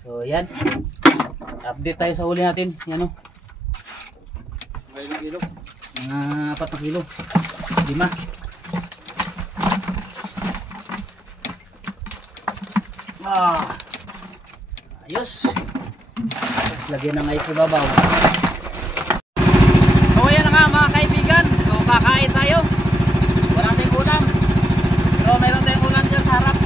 So yan, update tayo sa huli natin. Yan o, May ilang kilo. mga 4 na kilo, 5. Ayos. Lagyan ng ice sa babaw. So ayan na nga mga kaibigan, so kakain tayo. Wala tayong ulam, pero mayroon tayong ulam dyan sa harap.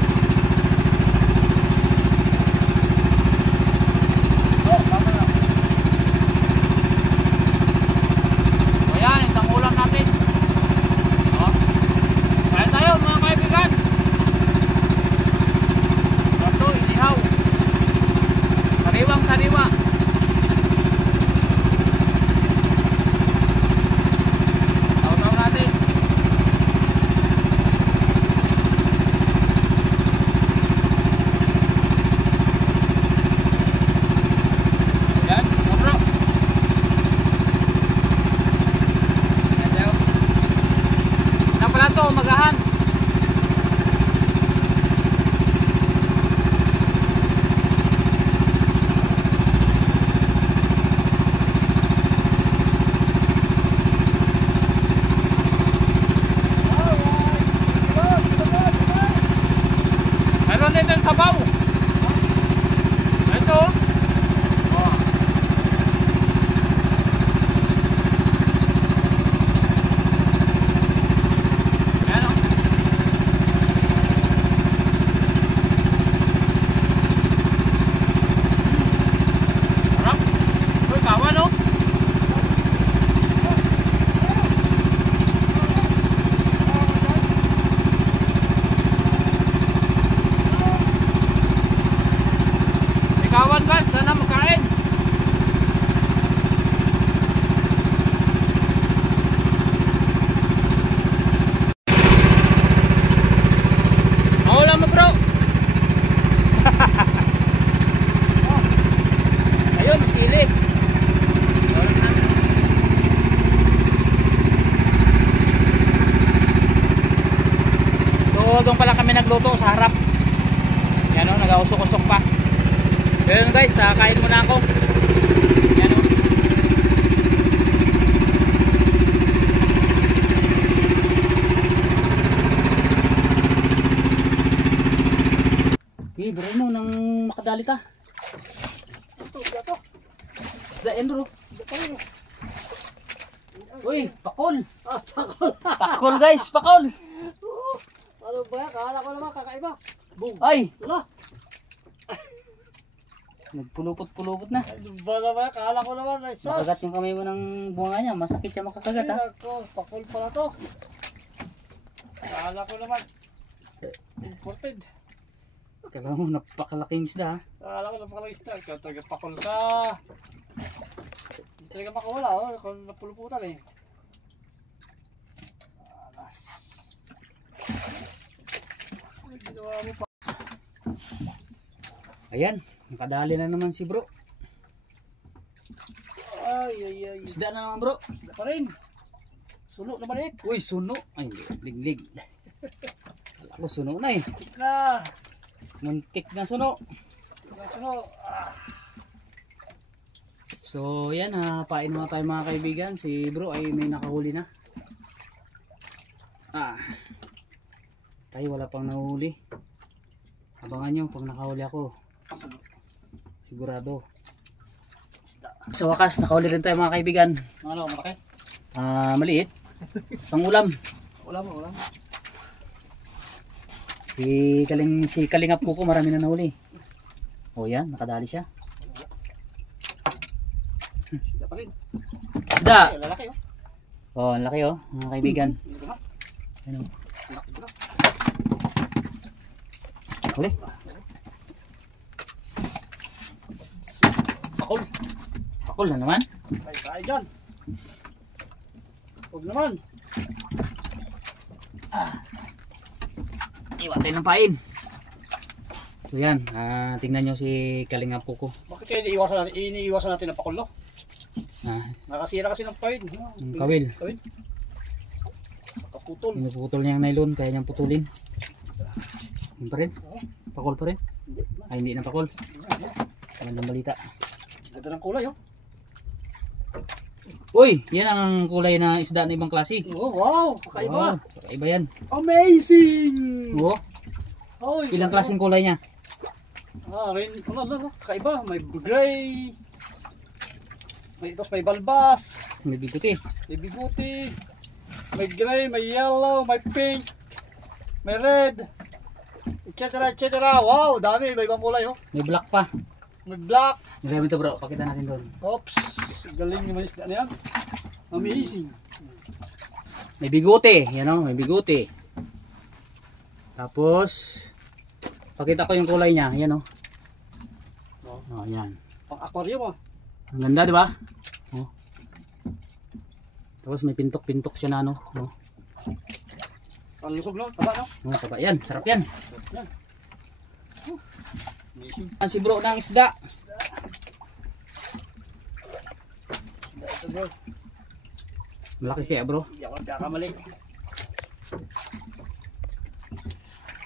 Doon pala kami nagluto sa harap. Yan o, nag-ausok-usok pa. Pero guys, kain muna ako. Yan o. Okay, bro mo nang makadali ka. Ito. Isdain bro. Uy, pakol. Pakol. Pakol guys, pakol. Ano ba? Kala ko naman kakaiba. Boom. Ay, Wala. nagpulupot-pulupot na. Ano ba naman? Kala ko naman. Ay, sus. Makagat yung kamay mo ng bunga niya. Masakit siya makakagat ha. Ay, nako. Pakol pala to. Kala ko naman. Imported. Kala mo, napakalaking isda ha. Kala ko napakalagis na. Ikaw talaga pakol ka. Hindi talaga makawala. Oh. Kung napuluputan eh. Ginawa mo pa. Ayan, nakadali na naman si bro. Ay. Isda na naman bro. Isda pa rin. Suno na balik. Uy, suno. Ay, liglig. Kala ko suno na eh. Tik na. Muntik na suno. Suno. So yan, pain muna tayo mga kaibigan. Si bro ay may nakahuli na. Tayo wala pang nahuli. Abangan nyo pag nakahuli ako. Sigurado. Sa wakas, nakahuli rin tayo mga kaibigan. Ano, malaki? Maliit. Pangulam. Ulam. Si Kalingap ko marami na nahuli. O yan, nakadali siya. Isda pa rin. Isda! Ay, lalaki oh. Oh, ang laki oh, mga kaibigan. Ano? Huli. Pakol. Pakol na naman. Ay, tayo dyan. Huwag naman. Iwan tayo ng pain. So yan, tingnan nyo si Kalingap ko. Bakit kaya iniiwasan natin ang pakol, no? Nakasira kasi ng pain. Yung kawil. Nakaputol. Pinuputol niya ang nylon, kaya niyang putulin. Yun pa rin. Pakol pa rin. Ay, hindi na pakol. Magandang balita. Ganda ng kulay oh. Uy, yan ang kulay na isda na ibang klase. Oh, wow, kakaiba. Wow, kakaiba yan. Amazing! Oo. Oy, Ilang klaseng kulay niya? kakaiba. May gray. May balbas. May biguti. May biguti. May gray, may yellow, may pink. May red. Etc. etc. Wow, dami. May ibang kulay oh. May black pa. May black. Marami ito bro, pakita natin doon. Oops. Galing yung isda na yan. Amazing. May biguti, yan o, may biguti. Tapos, pakita ko yung kulay niya, yan o. Oh, yan. Pang aquarium ah. Ang ganda, di ba? Oh. Tapos may pintok-pintok siya na ano. Oh. Saan lusog no? Taba no? Oh, taba yan, sarap yan. Yan. Amazing. Ang si bro ng isda. Isda ito bro. Malaki kaya bro. Hindi ako nagkakamali.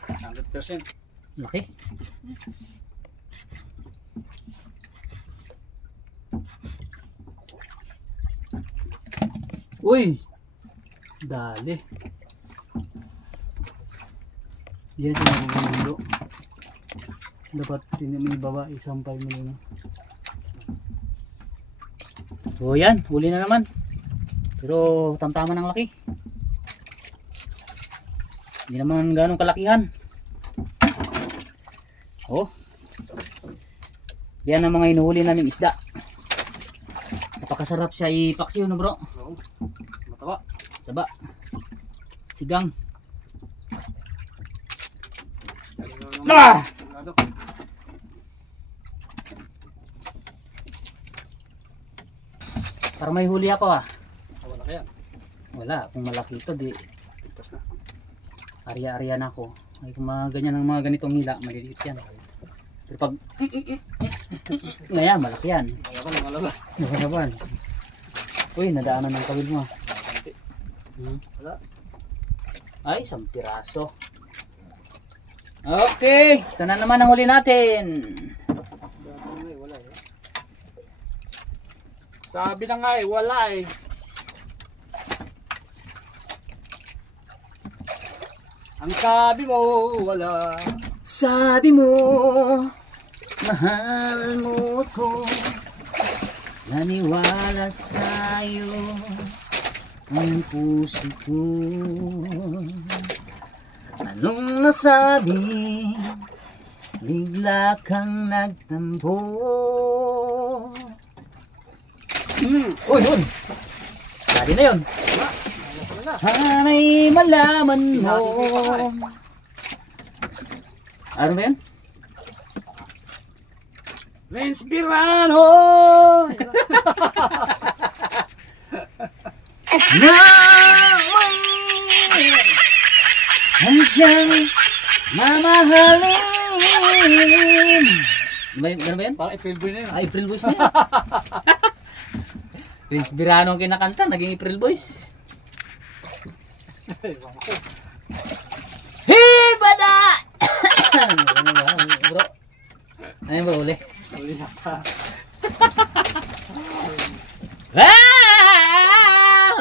100%. Malaki. Uy! Dali. Yan siya nagugulo. Dapat may baba, isampay mo na. So yan, huli na naman. Pero tamtama ng laki. Hindi naman ganong kalakihan. Oh. Yan ang mga inuhuli naming isda. Napakasarap siya ipaksiw no bro. Oo. Mataba. Taba. Sigang. Ah! Para may huli ako ah. Wala kaya. Wala, kung malaki ito di Tigpas na. arya-arya na ako. Ay kung mga ganyan ng mga ganitong hila, maliliit yan. Pero pag ngayon, malaki yan. Malaban. Nakalaban. Uy, nadaanan ng kawil mo. Wala. Ay, isang piraso. Okay, ito na naman ang huli natin. Wala eh. Sabi na nga eh, wala eh. Ang sabi mo, wala. Sabi mo, mahal mo ko. Naniwala sa'yo ang puso ko. Anong nasabi? Bigla kang nagtampo. Uy, yun! Dali na yun. Sana'y malaman mo. Ano ba yan? Vince Birano! Na ang siyang mamahalin. Ano ba yan? Parang April Boy na yun. Ah, April Boys na yan. Vince Birano ang kinakanta, naging April Boys. Hibada! Ano ba, bro? Ano ba uli? Uli na pa.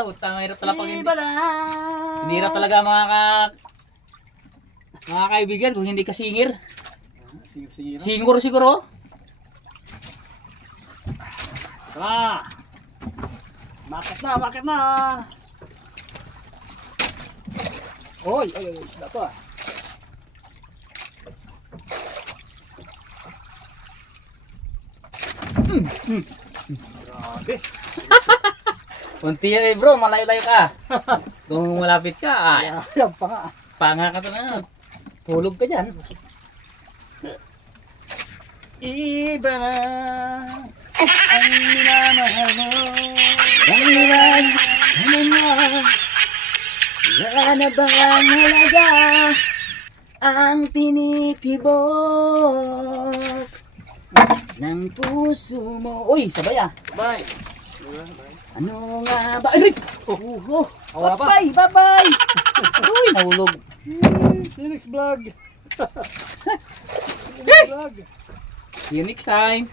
Utang, mahirap talaga pag Hibada! hinirap talaga mga kaibigan kung hindi ka singir. Sige. Siguro. Tara! Bakit na! Oy, isda to ah. Grabe. Kunti yan bro, malayo-layo ka. Kung malapit ka, Yan pa nga. panga ka na. Tulog ka dyan. Iba na ang minamahal mo. Wala na ba ang halaga ang tinitibok ng puso mo? Uy, sabay ah. Bye. Ano nga ba? Ay, Rick! Wala pa? Bye! Uy, nahulog. See you next vlog. See you next time.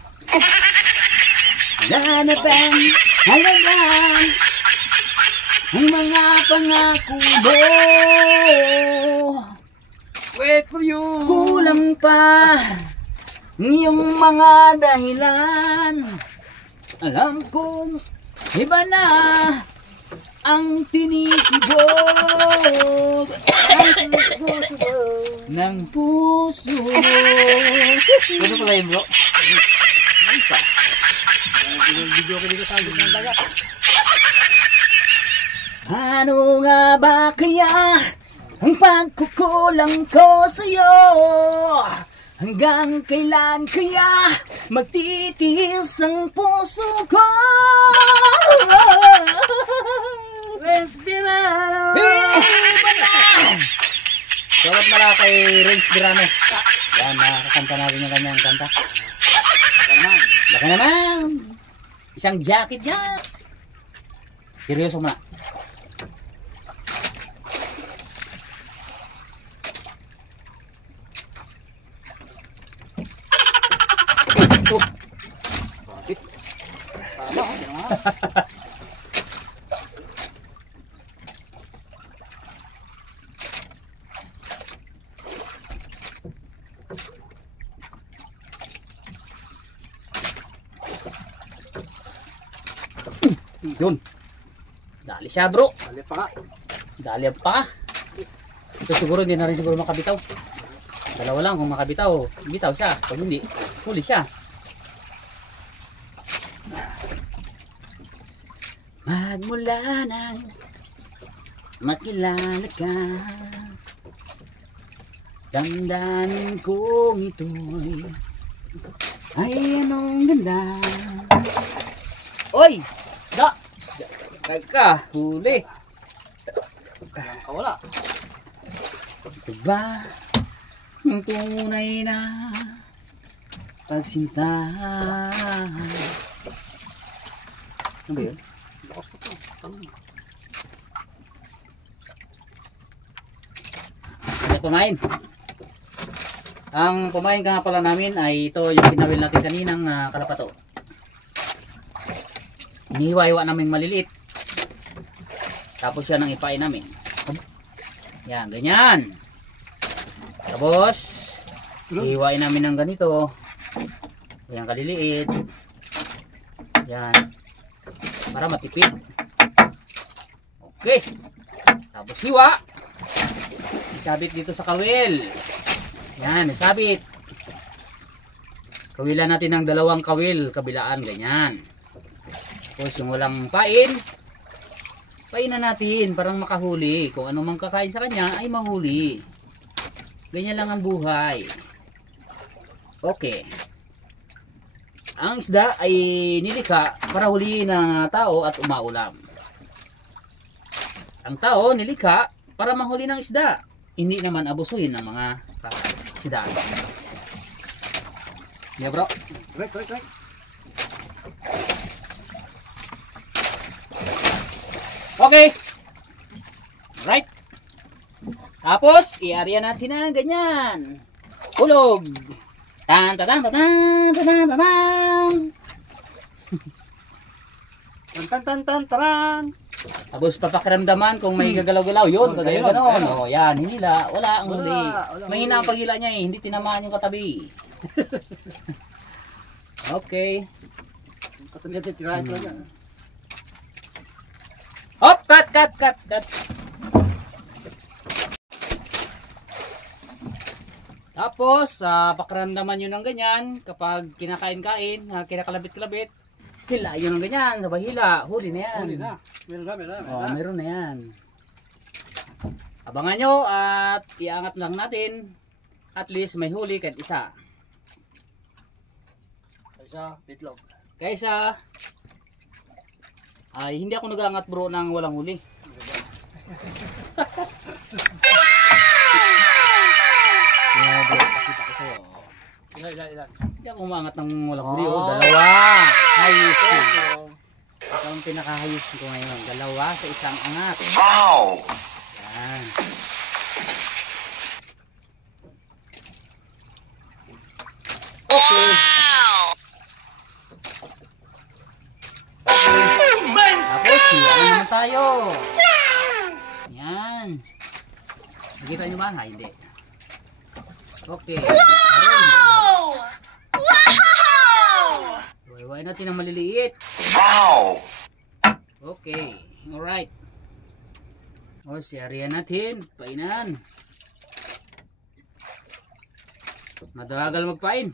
Wala na bang halagang ang mga pangako mo? Wait for you. Kulang pa ang iyong mga dahilan. Alam kong iba na ang tinitibok ng puso mo. Ano pala yun, bro? Video ko dito sa akin ng dagat. Ano nga ba kaya ang pagkukulang ko sa'yo? Hanggang kailan kaya magtitiis ang puso ko? Respirado. Shoutout mala kay Renz Birano. Yan, nakakanta natin yung kanyang kanta. Baka naman. Isang jacket niya. Seryoso mo na. Oh. Bakit? Yun. Dali siya, bro. Dali pa ka. Dali pa. Ito siguro hindi na rin siguro makabitaw. Dalawa lang kung makabitaw. Bitaw siya. Pag hindi, huli siya. Magmula nang makilala ka, damdamin kong ito'y ay anong ganda. Oy! Da! Nagka, huli. Wala. Diba ang tunay na pagsinta? Ano ba yun? Kumain. Ang kumain ka nga pala namin ay ito yung pinawil natin kaninang kalapato. Inihiwa-hiwa namin maliliit. Tapos yan ang ipain namin. Yan, ganyan. Tapos ihiwain namin ng ganito. Yan kaliliit. Yan. Para matipid. Okay. Tapos hiwa. Isabit dito sa kawil. Yan, isabit. Kawilan natin ng dalawang kawil, kabilaan, ganyan. Tapos yung walang pain, painan natin parang makahuli. Kung ano mang kakain sa kanya ay mahuli. Ganyan lang ang buhay. Okay. Ang isda ay nilikha para huliin ng tao at umaulam. Ang tao nilikha para mahuli ng isda. Hindi naman abusuhin ng mga isda. Yeah, bro. Right. Okay. Right. Tapos, i-area natin na ganyan. Hulog. Tan tan tan tan tan tan tan Tan. Tapos papakiramdaman kung may gagalaw-galaw. Yun, kagaya ganon. O, yan, hinila. Wala ang huli. Wala Mahina ang paghila niya eh. Hindi tinamaan yung katabi. Okay. Katabi natin tirahan ko dyan. Hop! Cut! Tapos, pakiramdaman nyo ng ganyan. Kapag kinakain-kain, kinakalabit-kalabit, hila yun ng ganyan. Sabay hila, huli na yan. Huli na. Meron na. Oh, meron na yan. Abangan nyo at iangat lang natin. At least may huli kahit isa. Isa, bitlog. Kaysa ay hindi ako nag-aangat bro ng walang huli. Yeah, bro, pakita ko sa'yo. Ilan. Hindi ako umangat ng walang huli. Oh, dalawa. Hayos ko. Ito ang pinakahayos ko ngayon. Dalawa sa isang angat. Wow! Yan. Okay. tayo. Yan. Nakita nyo ba? Ha, hindi. Okay. Wow! Iwain natin ang maliliit. Wow! Okay. Alright. O, siyarihan natin. Painan. Madagal magpain.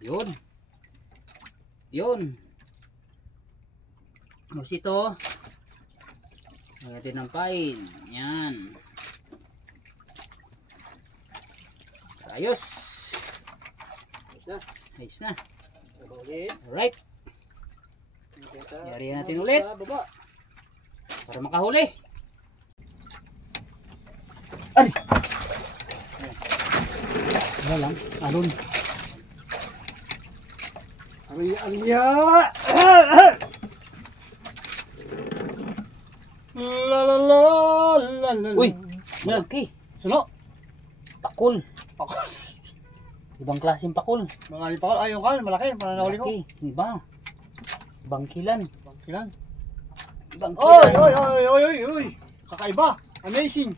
Yun. Yun. Tapos ito. Natin ng pain. Yan. Ayos. Ayos na. Ayos na. Ulit. Alright. Yari natin ulit. Para makahuli. Ay! Wala lang. Alon. Alya! La la la la la. Uy! Malaki. Suno. Pakul. Pakul. Ibang klaseng pakul. Mga pakul. Ayaw ka. Malaki. Pananahuli ko. Malaki. Iba. Bangkilan. Bangkilan. Bangkilan. Oy. Kakaiba. Amazing.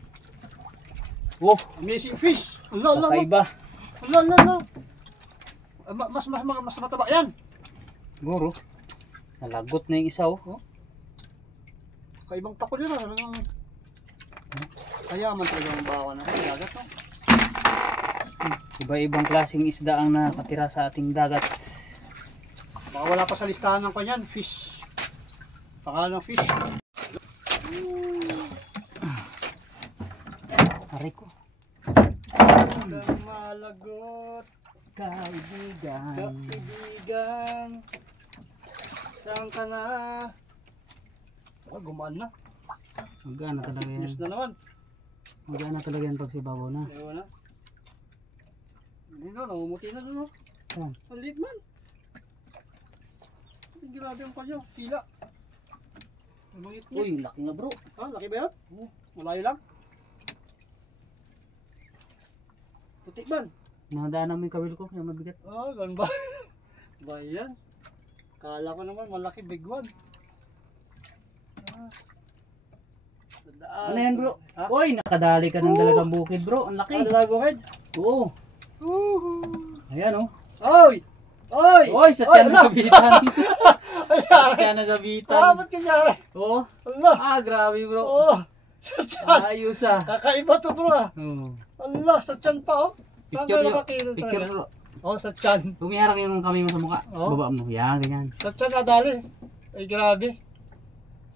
Wow. Amazing fish. Ala. Kakaiba. Ala. Mas mataba yan. Siguro. Nalagot na yung isa oh. Kaibang pakul yun. Kaya man talaga ang bawa na dagat no? Iba-ibang klaseng isda ang nakatira sa ating dagat. Baka wala pa sa listahan ng kanyan. Fish. Pangalan ng fish. Aray ko. Ang malagot. Kaibigan. Saan ka na? Gumaan na. Magana talaga yan. News na naman. Magana talaga yan pag sibabaw na. Ewan na. Hindi na, namumuti na doon. Saan? Ang liit man. Grabe ang palyo. Tila. Uy, laki nga bro. Ah, laki ba yan? Malayo lang. Putik man. Nakadaan namin yung kawil ko, kaya mabigat. Ah, ganun ba? Ba yan? Kala ko naman malaki, big one. Ano yan bro? Ha? Uy, nakadali ka ng dalagang bukid bro. Ang laki. Ano lang bukid? Oo. Ayan oh. Oy! Oy! Oy, sa tiyan na sabitan. Sa Ay, tiyan na sabitan. ah, ba't kanyari? Oo. Allah! Ah, grabe bro. Oh! Sa tiyan! Ayos ah. Kakaiba to bro ah! Oo. Allah! Sa tiyan pa oh! Saan Picture ka bro. nakakita Picture talaga? bro. Oh, sa tiyan! Tumiharap yung kamay mo sa mukha. Oo. Baba mo. Yan, ganyan. Sa tiyan nadali! Ay grabe!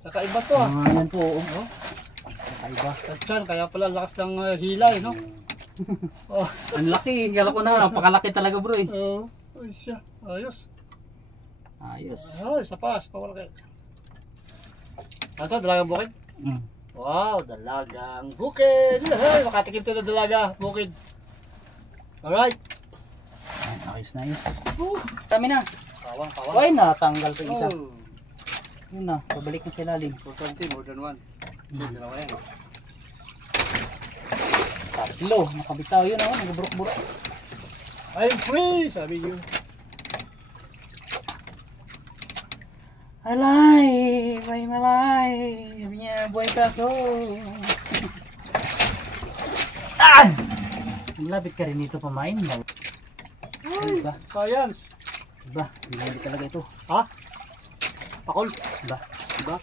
Kakaiba to ah! Yan po. Oh. Kakaiba. Sa tiyan, kaya pala lakas ng hilay no? Oh! Ang laki. Kala ko na. Napakalaki talaga bro eh. Oh! Ay siya! Ayos! Ayos. Ay, isa pa malaki. Ano to? Dalagang bukid? Mm. Wow, dalagang bukid! Ay, makatikim to na dalaga, bukid. Alright. Ayos na ayos. Kami na. Kawang. Uy, natanggal pa yung isa. Oh. Yun na. Pabalik na sa ilalim. 220, more than one. Dalawa yan. Tatlo. Nakabitaw yun oh. Nagburok-burok. I'm free! Sabi niyo. Alive! I'm alive! Sabi niya, buhay pa ako. Ah! Malapit ka rin dito pamain. Ay, Diba? science! Diba? Hindi talaga ito. Ha? Pakol? Diba? Diba?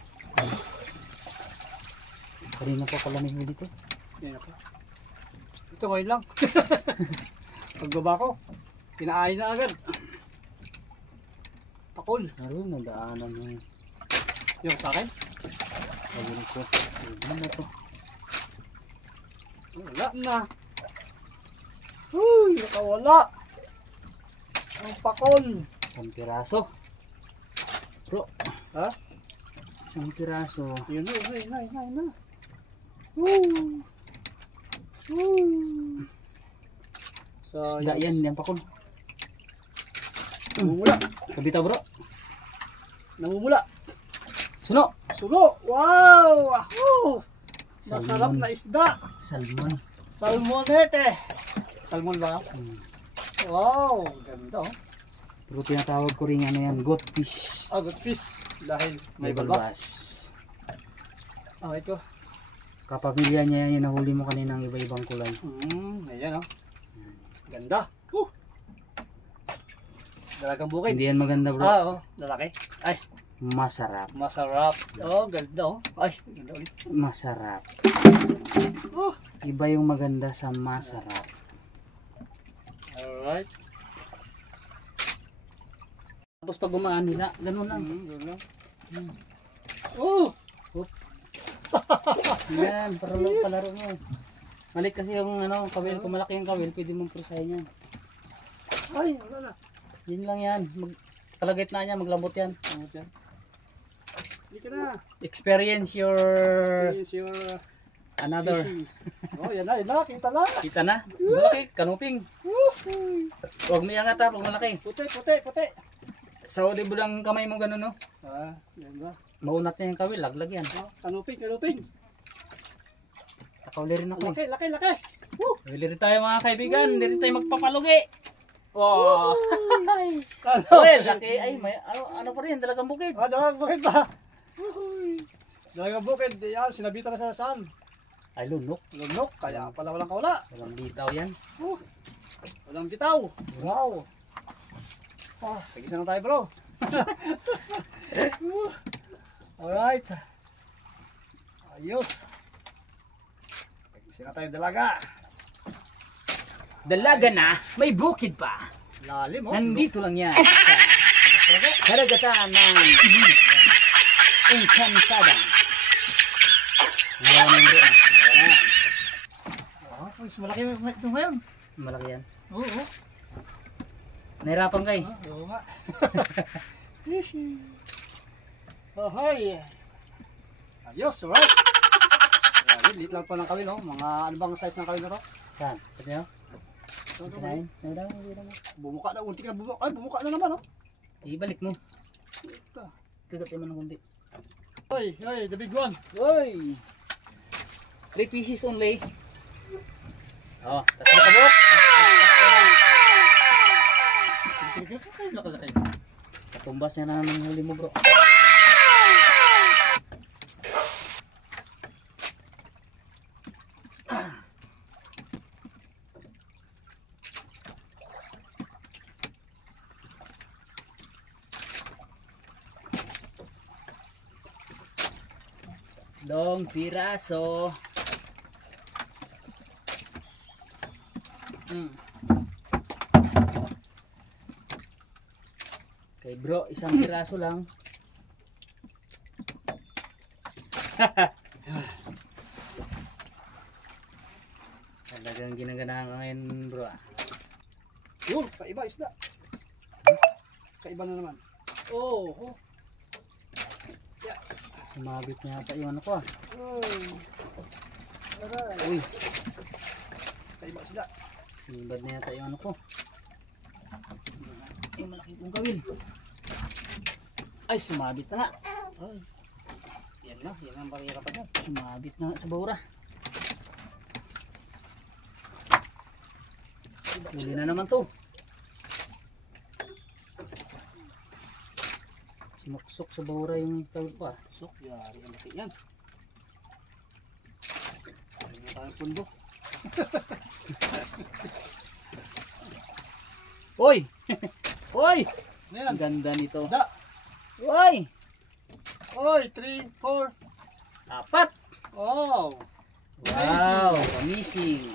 Kanina pa pala may huli ito. Yan ako. Ito ngayon lang. Pagbaba ko, kinain na agad. Pakol. Naroon, nagdaanan yung Yung sa akin? sabihin ko. Ano na ito? Wala na. Uy, nakawala. Ang pakol. Isang piraso. Bro, Ha? isang piraso. Yun na. Woo! Woo! So, Isda yan, yan pa ko. namumula. Kabita bro. Namumula. Suno! Sulo! Wow! Ahoo! Masarap Salmon. na isda. Salmon. Salmonete. Salmon ba? Hmm. Wow! Ganda oh. Pero tinatawag ko rin ano yan, goat fish. Ah, good fish. Dahil May may balbas. balbas. Ah, ito. Kapamilya niya yan yung nahuli mo kaninang iba-ibang kulay. Ayan oh. Ganda. Dalagang bukid. Hindi yan maganda bro. Ah, oh, lalaki. Ay, Masarap. masarap. Oh, ganda oh. Ay, ganda ulit. Masarap. Oh, Iba yung maganda sa masarap. alright. Tapos pag gumaan nila, ganun lang. Doon lang. Oh, Yan, palaro mo. Malit kasi yung ano, kawil, kung malaki yung kawil, pwede mong prusahin yan. ay, wala na. Yun lang yan. Palagit na niya, maglambot yan. Ano dyan? Hindi ka na. Experience your Here's your another. fishing. Oh, yan na, kita na. Kita na. Malaki, kanuping. Woohoo! Huwag may angat ha, pag malaki. Puti, puti, puti. Sa uli mo lang kamay mo ganun no. Ah, yan ba? Maunat na yung kawil, laglag yan. Oh, kanuping, kanuping. Kakawli rin ako. Laki, laki, laki. Woo! Huli rin tayo mga kaibigan, hindi rin tayo magpapalugi. Wow. Ano? Well, laki ay may ano pa rin, dalagang bukid. Ah, dalagang bukid ba? Woohoo! Dalagang bukid, yan, sinabitan na sa saan? Ay lunok, Lunok, kaya pala walang kaula. walang bitaw yan. Walang bitaw. Wow. Ah, pagisa na tayo bro. Alright. Ayos. Pagisa na tayo dalaga. Dalaga na, may bukid pa. Lalim oh. Nandito lang yan. Sa karagatan ng Encantada. Ngayon bro. Ayan. Ah, mas malaki ito ngayon. Malaki yan. Oo. Nahirapan kay. Oo nga. Ahoy. Ayos, alright. Ayan, lit lang po ng kawil, no? Mga ano bang size ng kawil na to? Saan? Ito nyo? Kinain? Bumuka na, unti ka na bumuka. Ay, bumuka na naman, no? Ibalik mo. Kagat mo ng kundi. Ay, ay, the big one. Oy! 3 pieces only. Oh, tapos nakabok. Nakalaki. Katumbas niya na ng huli mo bro. Dong piraso. Okay bro, isang piraso lang. Talagang ginaganahan ka ngayon bro ah. Yun, kaiba isda. Kaiba na naman. Oh, oh. Sumabit na yata yung ano ko ah. Oh. Alright. Uy, Kaiba isda. sinibad na yata yung ano ko. Yung malaki kong kawil. Ay, sumabit na nga. Ay. Yan na, yan ang barira pa dyan. Sumabit na nga sa baura. Huli na naman to. Sinuksok sa baura yung kawil ko ah. Sok, yari ang laki yan. Ano na tayong pundo? Hoy! Hoy! Ano yan? Ang ganda nito. Da! Hoy! Oy, 3, 4. Apat! Wow! Wow! Amazing!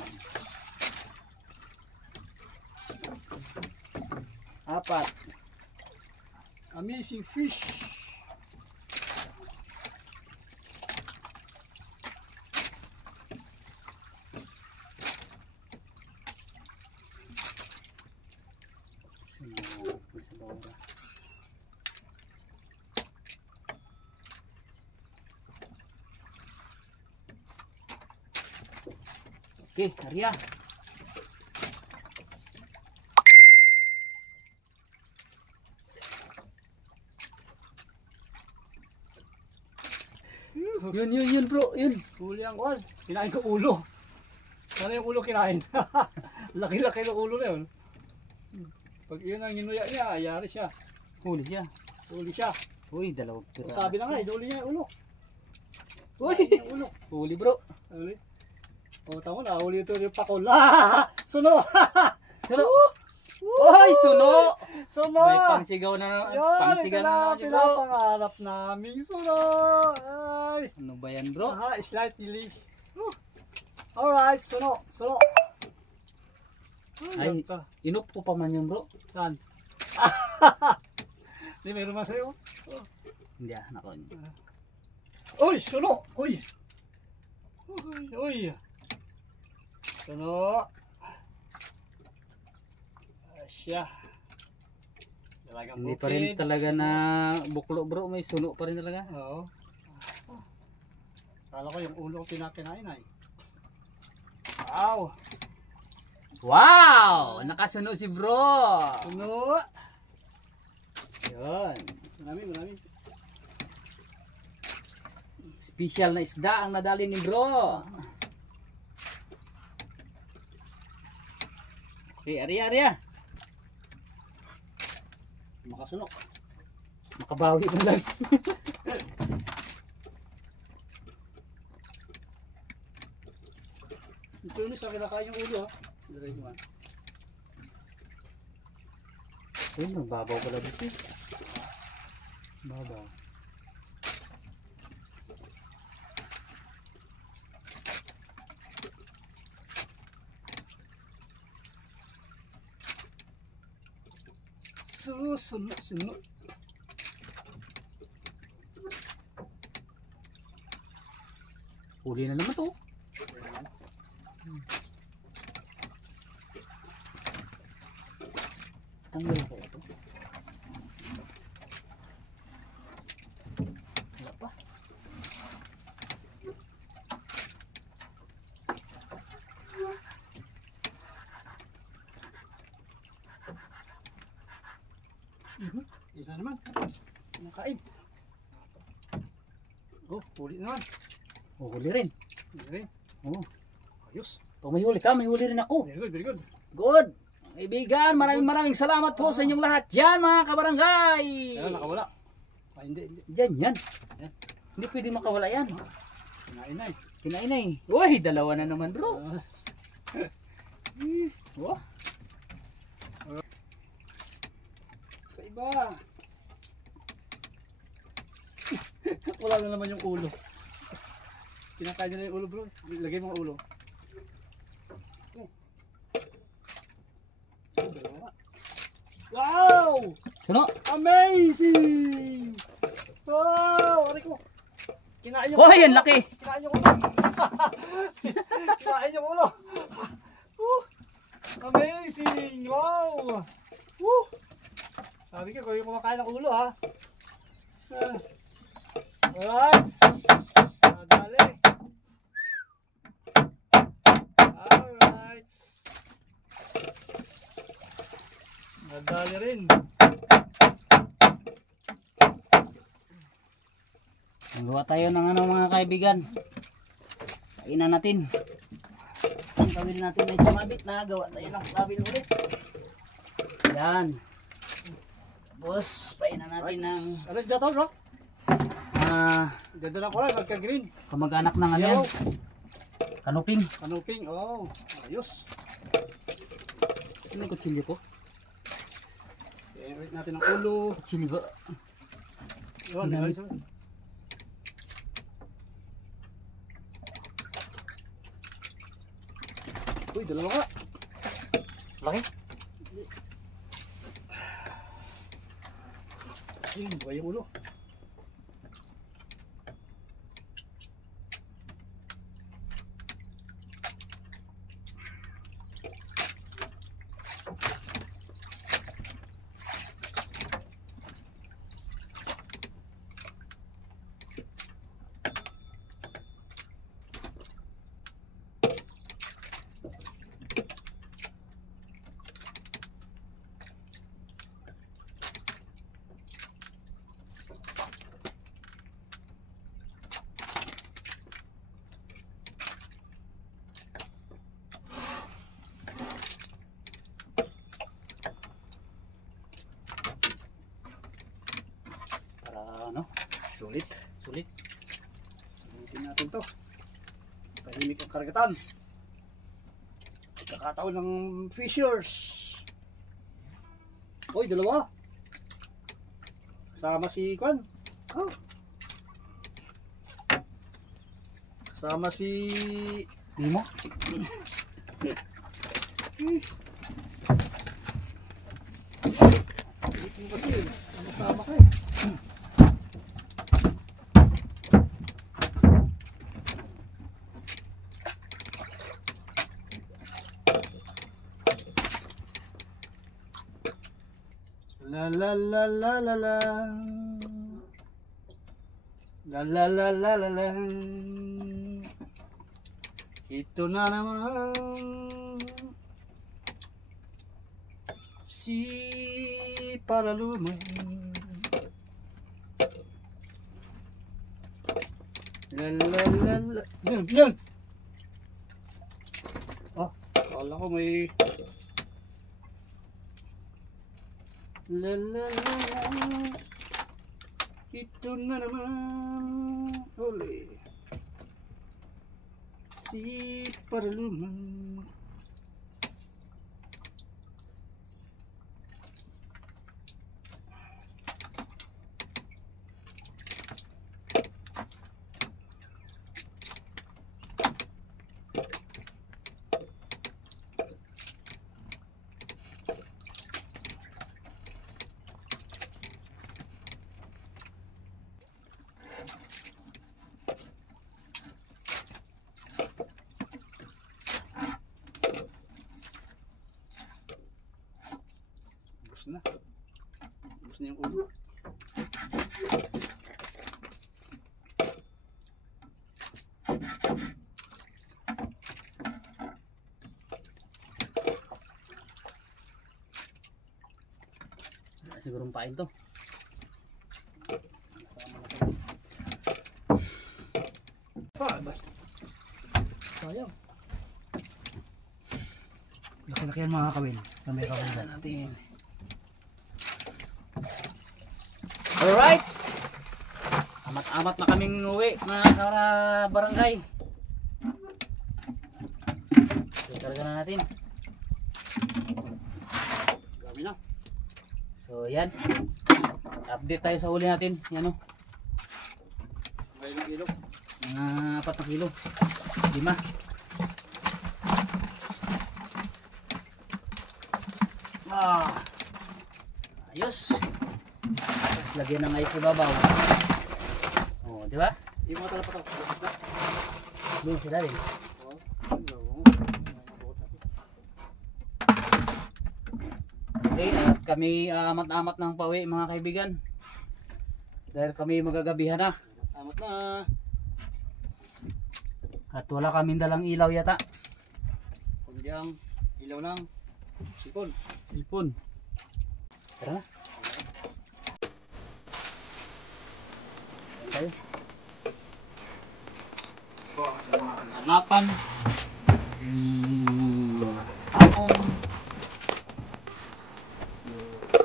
Apat. Amazing fish. Sumabit sa baura. Okay, Arya. Yun bro, yun. Huli ang kwan. Kinain ko ulo. Sana yung ulo kinain. Laki-laki ng ulo na yun. Pag yun ang inuya niya, ayari siya. Huli siya. Huli siya. Uy, dalawang So, piraso. sabi na nga, iduli niya yung ulo. Uy, Yung ulo. huli bro. Uli. O, tama na, uli ito yung pakol. Ah! Suno! Suno. Uy, suno. Suno! May pangsigaw na, Yan, ito pangsigaw na na, naman si bro. pinapangarap naming suno! Ay! Ano ba yan bro? Aha, slightly. Alright, suno, suno. Ay. Ay, ka. Inup ko pa man yun bro. Saan? Di, meron man sa'yo. Hindi nako. Uy, suno! Uy! Uy, uy! Suno! Asya. Talagang Hindi pa rin bukid. talaga na buklo bro. May suno pa rin talaga. Oo. Kala ko yung ulo ko pinakinain ay. Wow! Wow! Nakasuno si bro. Suno! Yun. Marami. Special na isda ang nadali ni bro. Okay, Arya. Makasuno. Makabawi na lang. Ito na sa kinakain yung ulo ha. Diray mo. Uy, magbabaw pala dito. Babaw. Suno. Huli na naman to. Tanggal na kaya to. Wala pa. Isa naman. Nakain. Oh, huli naman. Oh, huli rin. Diray. Oh. Ayos. Pag may huli ka, may huli rin ako. Very good. Good. Kaibigan, maraming salamat po sa inyong lahat dyan mga kabarangay. Kaya nakawala. Ah, hindi. Yan. Yan. Hindi pwede makawala yan. Kinain na eh. Kinain na eh. Uy, dalawa na naman bro. Ah. Wah. Kaiba. Wala na naman yung ulo. Kinakain niya na yung ulo bro. Lagay mo ang ulo. Wow! Suno. Amazing! Wow! Aray ko. Kinain yung Hoy, ang laki. Kinain yung ulo. Kinain yung ulo. Amazing! Wow! Sabi ko, yung kumakain ng ulo ha. Alright. Madali. Alright. Madali rin. Magawa tayo ng ano mga kaibigan. Kainan natin. Ang gawin natin ay sumabit na. Gawa tayo ng kabil ulit. Yan. Tapos, painan natin ng Alas dito bro. Ganda na ko lang, magka-green. kamag-anak ng ano yan. Yellow. Kanuping. Kanuping, oh. Ayos. Ano yung kutsilyo ko? I-wait natin ang ulo. Kutsilyo ba? Yun, Ginamit. ayos. Uy, dalawa ka. Laki? Ayun, buhay yung ulo. ano? Sulit. Sulit. Sulitin natin to. Tahimik ang karagatan. Kakataon ng fishers. Uy, dalawa. Kasama si Kwan. Oh. Kasama si Di mo? Kasama ka eh. La la la la la la la la la la la la. Ito na naman si Paraluma. La la la la. Yan. Oh, akala ko may la la la la. Ito na naman uli si Paraluma. Ubus na yung ulo. Siguro pain to. Sayang. Laki-laki yan mga kawin. Na may kawin dyan. Natin. Alright. Amat-amat na kaming uwi mga barangay. So, talaga na natin. Dami na. So yan. Update tayo sa huli natin. Yan o. May ilang kilo. Mga 4 na kilo. 5. Ayos. Lagyan ng ice sa babaw. Oh, di ba? Hindi mo talaga patak. Doon sila rin. Okay, at kami amat-amat ng pauwi mga kaibigan. Dahil kami magagabihan na. Amat na. At wala kaming dalang ilaw yata. Kundi ang ilaw ng sipon. Cellphone. Tara na. Okay. Hanapan. Tapon.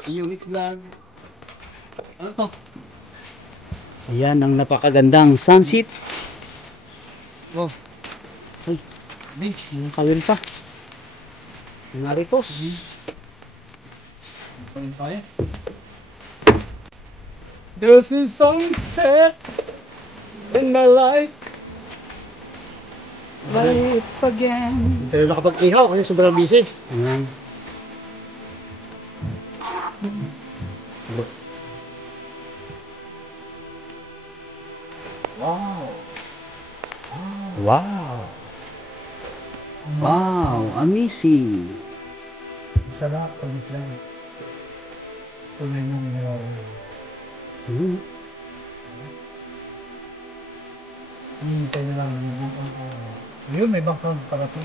Unique vlog. Ano to? Ayan ang napakagandang sunset. Oh. Uy, Beach. may kawil pa. Maritos. Paling tayo. There's a sunset in my life. Life again. Hindi tayo nakapag-ihaw kasi sobrang busy. Ayan. Wow. Wow. Wow, amazing. Sarap pag lang. Tuloy mo nyo. Hintay na lang yung bangkang. Ayun, may bangkang para to.